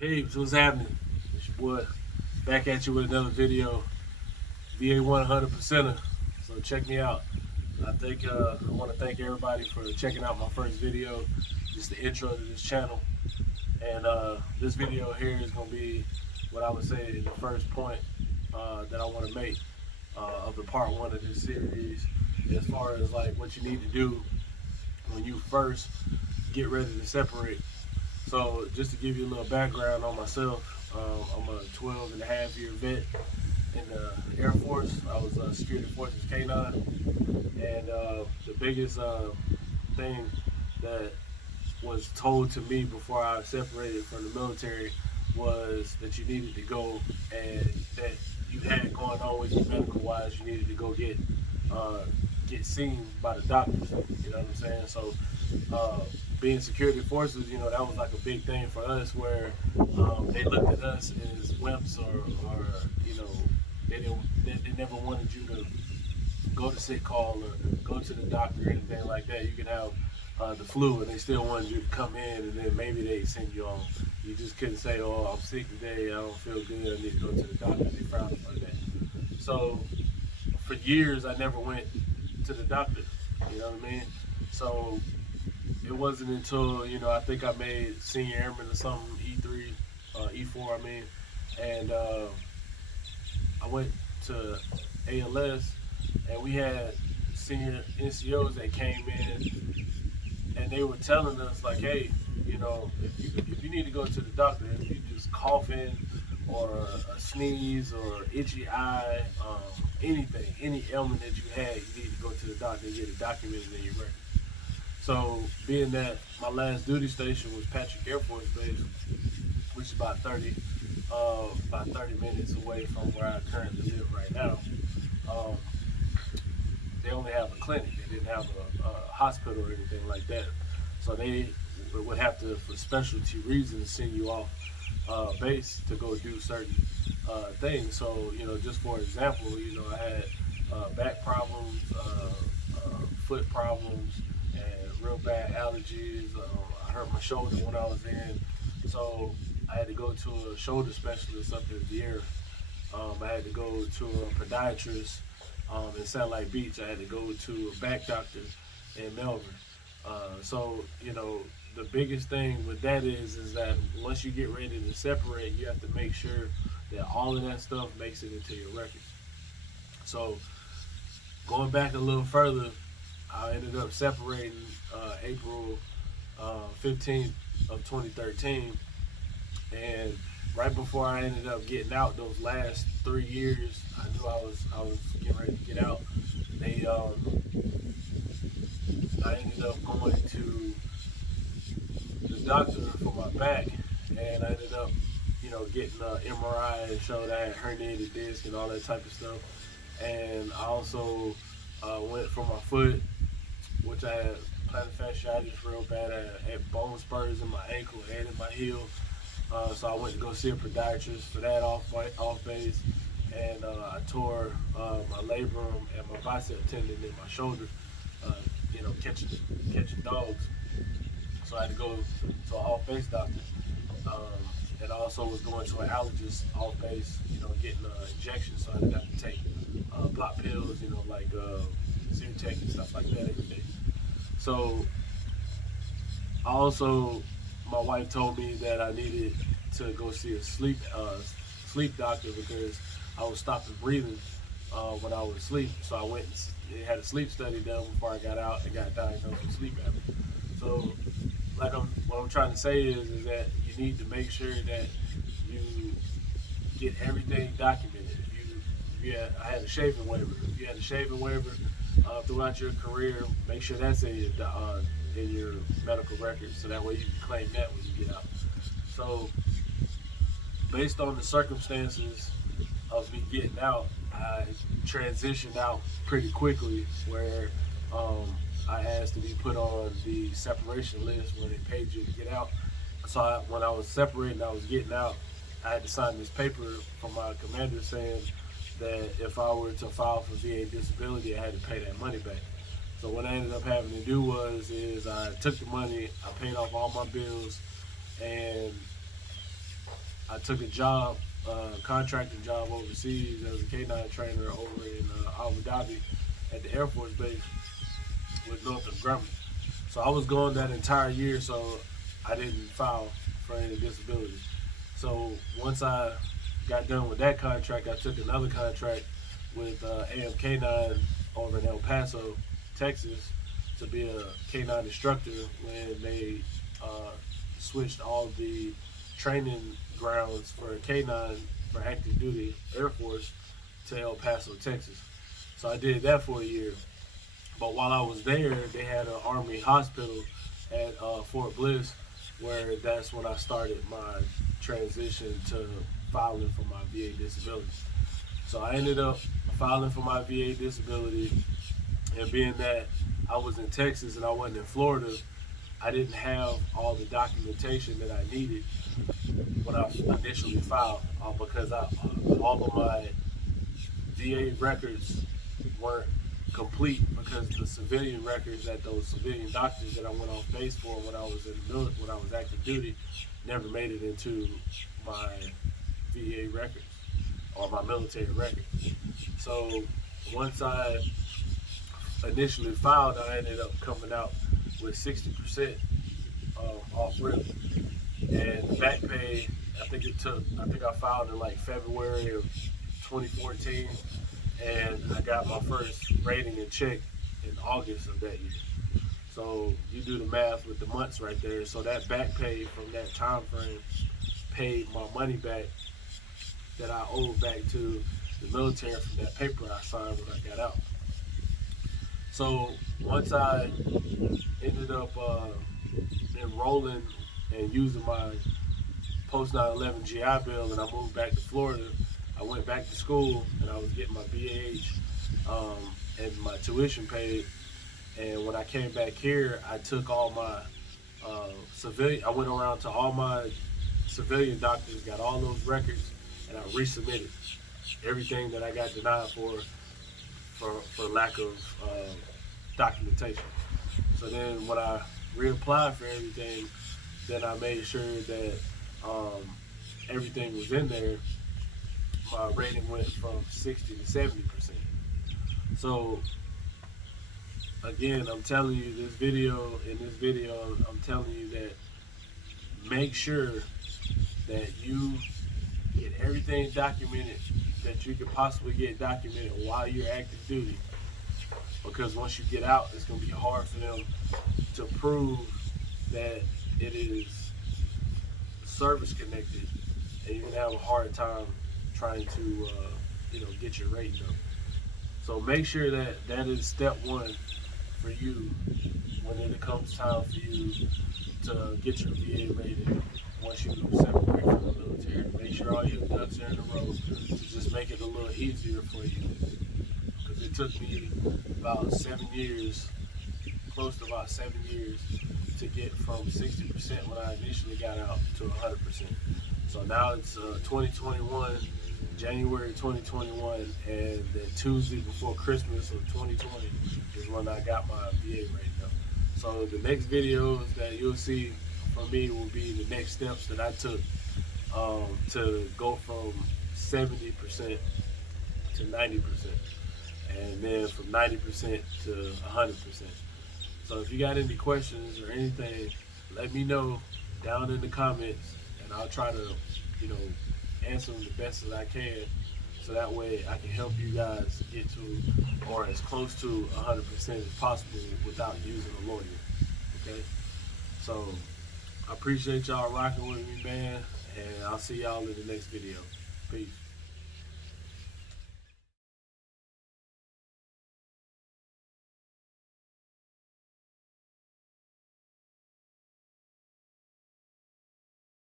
Peeps, what's happening? It's your boy back at you with another video. VA 100%er. So check me out. I want to thank everybody for checking out my first video, just the intro to this channel. And this video here is going to be what I would say the first point that I want to make of the part one of this series, as far as like what you need to do when you first get ready to separate. So just to give you a little background on myself, I'm a 12 and a half year vet in the Air Force. I was Security Forces K9, and the biggest thing that was told to me before I separated from the military was that you needed to go, and that you had going on with you medical wise, you needed to go get seen by the doctors. You know what I'm saying? So being security forces, that was like a big thing for us, where they looked at us as wimps, or they never wanted you to go to sick call or go to the doctor or anything like that. You could have the flu and they still wanted you to come in, and then maybe they send you on. You just couldn't say, "Oh, I'm sick today. I don't feel good. I need to go to the doctor." They frowned upon that. So for years, I never went to the doctor. You know what I mean? So it wasn't until I think I made senior airman or something, E3, E4, I mean, and I went to ALS, and we had senior NCOs that came in, and they were telling us like, hey, if you need to go to the doctor, if you just coughing or a sneeze or itchy eye, anything, any ailment that you had, you need to go to the doctor and get it documented in your record. So, being that my last duty station was Patrick Air Force Base, which is about 30 minutes away from where I currently live right now, um, they only have a clinic. They didn't have a hospital or anything like that. So they would have to, for specialty reasons, send you off base to go do certain things. So, just for example, I had back problems, foot problems, and real bad allergies. I hurt my shoulder when I was in, so I had to go to a shoulder specialist up in Vieira. I had to go to a podiatrist in Satellite Beach. I had to go to a back doctor in Melbourne. So the biggest thing with that is that once you get ready to separate, you have to make sure that all of that stuff makes it into your records. So going back a little further, I ended up separating April 15th of 2013, and right before I ended up getting out, those last 3 years, I knew I was getting ready to get out. I ended up going to the doctor for my back, and I ended up, getting an MRI and showed I had herniated disc and all that type of stuff. And I also went for my foot, which I had plantar fasciitis real bad. I had bone spurs in my ankle and in my heel. So I went to go see a podiatrist for that off base, and I tore my labrum and my bicep tendon in my shoulder. Uh, catching dogs. So I had to go to an off base doctor, and I also was going to an allergist off base, getting injections. So I didn't have to take pop pills, like Zyrtec and stuff like that every day. So also, my wife told me that I needed to go see a sleep doctor, because I was stopping breathing when I was asleep. So I went and had a sleep study done before I got out and got diagnosed with sleep apnea. So, what I'm trying to say is that you need to make sure that you get everything documented. I had a shaving waiver. If you had a shaving waiver throughout your career, make sure that's in your medical records, so that way you can claim that when you get out. So, based on the circumstances of me getting out, I transitioned out pretty quickly, where I asked to be put on the separation list where they paid you to get out. So when I was separating, I was getting out, I had to sign this paper from my commander saying that if I were to file for VA disability, I had to pay that money back. So what I ended up having to do is I took the money, I paid off all my bills, and I took a job, contracting job overseas as a K9 trainer over in Abu Dhabi at the Air Force Base with Northrop Grumman. So I was gone that entire year, so I didn't file for any disability. So once I got done with that contract, I took another contract with AMK9 over in El Paso, Texas, to be a K9 instructor when they switched all the training grounds for K9 for active duty Air Force to El Paso, Texas. So I did that for a year. But while I was there, they had an Army hospital at Fort Bliss, where that's when I started my transition to filing for my VA disability. So I ended up filing for my VA disability, and being that I was in Texas and I wasn't in Florida, I didn't have all the documentation that I needed when I initially filed, because all of my VA records weren't complete, because the civilian records that those civilian doctors that I went off base for when I was in the when I was active duty never made it into my VA records or my military records. So once I initially filed, I ended up coming out with 60% off rip, and back pay. I think I filed in like February of 2014, and I got my first rating and check in August of that year. So you do the math with the months right there. So that back pay from that time frame paid my money back that I owed back to the military from that paper I signed when I got out. So once I ended up enrolling and using my post 9/11 GI Bill, and I moved back to Florida, I went back to school and I was getting my BAH and my tuition paid. And when I came back here, I took all my I went around to all my civilian doctors, got all those records, and I resubmitted everything that I got denied for lack of documentation. So then when I reapplied for everything, then I made sure that everything was in there. My rating went from 60 to 70%. So again, I'm telling you, in this video, I'm telling you that make sure that you get everything documented that you could possibly get documented while you're active duty. Because once you get out, it's going to be hard for them to prove that it is service connected, and you're going to have a hard time trying to get your rating up. So make sure that that is step one for you when it comes time for you to get your VA rating once you separate from the military. Make sure all your ducks are in a row to just make it a little easier for you. Because it took me about 7 years, close to about 7 years, to get from 60% when I initially got out to 100%. So now it's 2021, January 2021, and the Tuesday before Christmas of 2020 is when I got my VA rating up. So the next videos that you'll see from me will be the next steps that I took to go from 70% to 90%, and then from 90% to 100%. So if you got any questions or anything, let me know down in the comments, and I'll try to, answer them the best as I can, so that way I can help you guys get to, or as close to 100% as possible without using a lawyer. Okay? So I appreciate y'all rocking with me, man, and I'll see y'all in the next video. Peace.